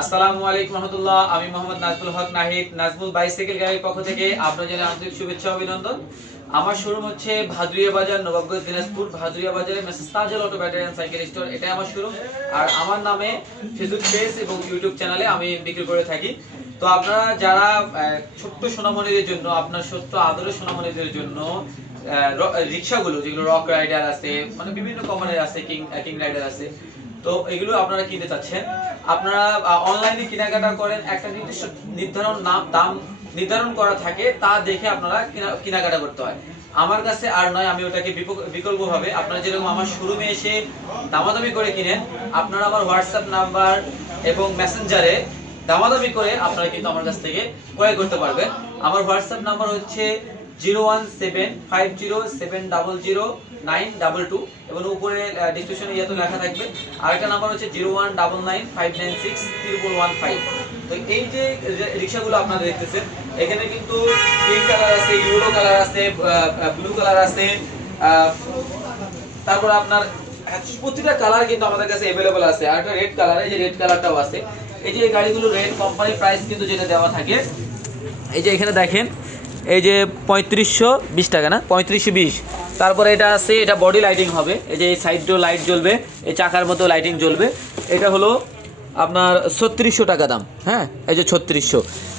আসসালামু আলাইকুম রহমতুল্লাহ। আমি মোহাম্মদ নাজমুল হক নাহিদ, নাজমুল বাইসাইকেল গ্যালারির পক্ষ থেকে আপনার জানাই আন্তরিক শুভেচ্ছা অভিনন্দন। আমার শোরুম হচ্ছে ভাদুরিয়া বাজার, নবাবগঞ্জ, দিনাজপুর। ভাদুরিয়া বাজারে Messrs Tajel auto battery and cycle store, এটাই আমার শোরুম। আর আমার নামে ফেসবুক পেজ এবং ইউটিউব চ্যানেলে আমি বিক্রি করে থাকি। তো আপনারা যারা ছোট্ট সোনামণিদের জন্য, আপনার ছোট্ট আদরের সোনামণিদের জন্য রিক্সাগুলো, যেগুলো রক রাইডার আছে, মানে বিভিন্ন কোম্পানির আছে, কিং রাইডার আছে, তো এগুলো আপনারা কিনতে চাচ্ছেন, আপনারা অনলাইনে কেনাকাটা করেন, একটা নির্দিষ্ট দাম নির্ধারণ করা থাকে, তা দেখে আপনারা কেনাকাটা করতে হয়। আমার কাছে আর নয়, আমি ওটাকে বিকল্পভাবে আপনারা যেরকম আমার শোরুমে এসে দামাদামি করে কিনেন, আপনারা আমার হোয়াটসঅ্যাপ নাম্বার এবং মেসেঞ্জারে দামাদামি করে আপনারা কিন্তু আমার কাছ থেকে ক্রয় করতে পারবেন। আমার হোয়াটসঅ্যাপ নাম্বার হচ্ছে 01750700922 এবং উপরে ডিসক্রিপশনে ইয়ে তো লেখা থাকবে। আরেকটা নাম্বার হচ্ছে 01959961115। তো এই যে রিক্সাগুলো আপনারা দেখতেছেন, এখানে কিন্তু পিঙ্ক কালার আছে, ইয়েলো কালার আছে, ব্লু কালার আছে, তারপর আপনার প্রতিটা কালার কিন্তু আমাদের কাছে अवेलेबल আছে। আর একটা রেড কালার, এই যে রেড কালারটাও আছে। এই যে গাড়িগুলো রেড কোম্পানি প্রাইস কিন্তু যেটা দেওয়া থাকে, এই যে এখানে দেখেন, এই যে 3520 টাকা না, 3520। তারপরে এটা আছে, এটা বডি লাইটিং হবে, এই যে এই সাইডেও লাইট জ্বলবে, এই চাকার মতো লাইটিং জ্বলবে। এটা হলো আপনার 3600 টাকা দাম। হ্যাঁ, এই যে 3600।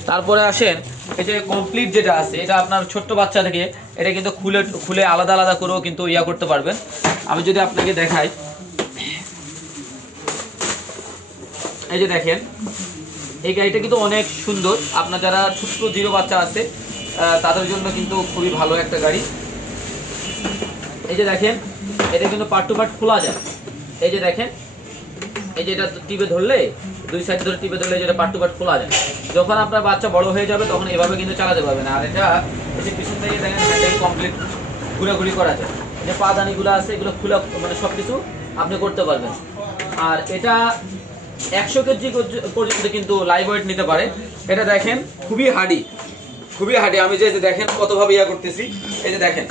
তারপরে আসেন, এই যে কমপ্লিট যেটা আছে, এটা আপনার ছোট্ট বাচ্চা থেকে এটা কিন্তু খুলে খুলে আলাদা আলাদা করেও কিন্তু ইয়া করতে পারবেন। আমি যদি আপনাকে দেখাই, এই যে দেখেন, এই গাড়িটা কিন্তু অনেক সুন্দর। আপনার যারা ছোট্ট জিরো বাচ্চা আছে তাদের জন্য কিন্তু খুবই ভালো একটা গাড়ি। এই যে দেখেন, এটা কিন্তু পার্ট টু পার্ট খোলা যায়। এই যে দেখেন, এই যে এটা টিপে ধরলে, দুই সাইড ধরে টিপে ধরলে যেটা পার্ট টু পার্ট খোলা যায়। যখন আপনার বাচ্চা বড় হয়ে যাবে তখন এভাবে কিন্তু চালাতে পারবে না। আর এটা এই যে পিছন থেকে দেখেন, হ্যান্ডেল কমপ্লিট ঘুরাঘুরি করা যায়। যে পাদানিগুলো আছে এগুলো খোলা, মানে সব কিছু আপনি করতে পারবেন। আর এটা 100 কেজি পর্যন্ত কিন্তু লাইভ ওয়েট নিতে পারে। এটা দেখেন, খুবই হার্ডি, খুবই হার্ডি। আমি যে দেখেন কতভাবে ইয়া করতেছি, এই যে দেখেন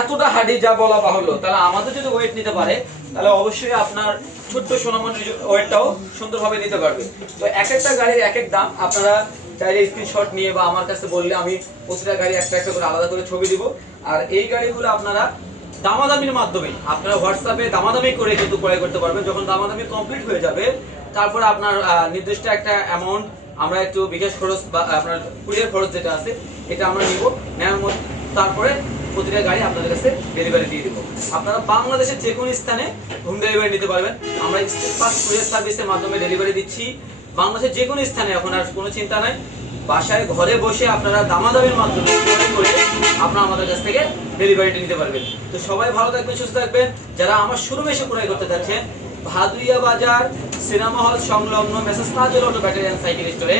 এতটা হার্ডি, যা বলা বাহুল্য। তাহলে আমাদের যদি ওয়েট নিতে পারে, তাহলে অবশ্যই আপনার ছোট্ট সোনামণির ওয়েটটাও সুন্দরভাবে নিতে পারবে। তো এক একটা গাড়ির এক এক দাম। আপনারা চাইলে স্ক্রিনশট নিয়ে বা আমার কাছে বললে আমি প্রতিটা গাড়ি একটা একটা করে আলাদা করে ছবি দিব। আর এই গাড়িগুলো আপনারা দামাদামির মাধ্যমে আপনারা হোয়াটসঅ্যাপে দামাদামি করে কিন্তু ক্রয় করতে পারবেন। যখন দামাদামি কমপ্লিট হয়ে যাবে, তারপরে আপনার নির্দিষ্ট একটা অ্যামাউন্ট আমরা একটু বিকাশ খরচ বা আপনার কুরিয়ার খরচ যেটা আছে, এটা আমরা নিব। নেওয়ার মধ্যে তারপরে প্রতিটা গাড়ি আপনাদের কাছে ডেলিভারি দিয়ে দেবো। আপনারা বাংলাদেশের যে কোনো স্থানে হোম ডেলিভারি নিতে পারবেন। আমরা স্টেট ফাস্ট কুরিয়ার সার্ভিসের মাধ্যমে ডেলিভারি দিচ্ছি বাংলাদেশের যে কোনো স্থানে। এখন আর কোনো চিন্তা নাই, বাসায় ঘরে বসে আপনারা দামাদামির মাধ্যমে করে আপনারা আমাদের কাছ থেকে ডেলিভারিটা নিতে পারবেন। তো সবাই ভালো থাকবেন, সুস্থ থাকবেন। যারা আমার শোরুমে এসে ক্রয় করতে যাচ্ছেন, ভাদুরিয়া বাজার সিনেমা হল সংলগ্ন Messrs Tajel auto battery and cycle স্টোরে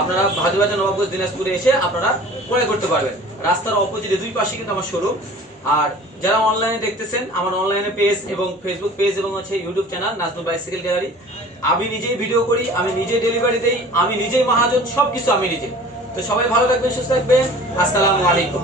আপনারা ভাদুরিয়া বাজার, নবাবগঞ্জ, দিনাজপুরে এসে আপনারা ক্রয় করতে পারবেন। রাস্তার অপোজিটে দুই পাশে কিন্তু আমার শোরুম। আর যারা অনলাইনে দেখতেছেন, আমার অনলাইনে পেজ এবং ফেসবুক পেজ এবং হচ্ছে YouTube channel Nazmul bicycle gallery. আমি নিজেই ভিডিও করি, আমি নিজেই ডেলিভারি দেই, আমি নিজেই মহাজন, সবকিছু আমি নিজে। তো সবাই ভালো থাকবেন, সুস্থ থাকবেন। আসসালামু আলাইকুম।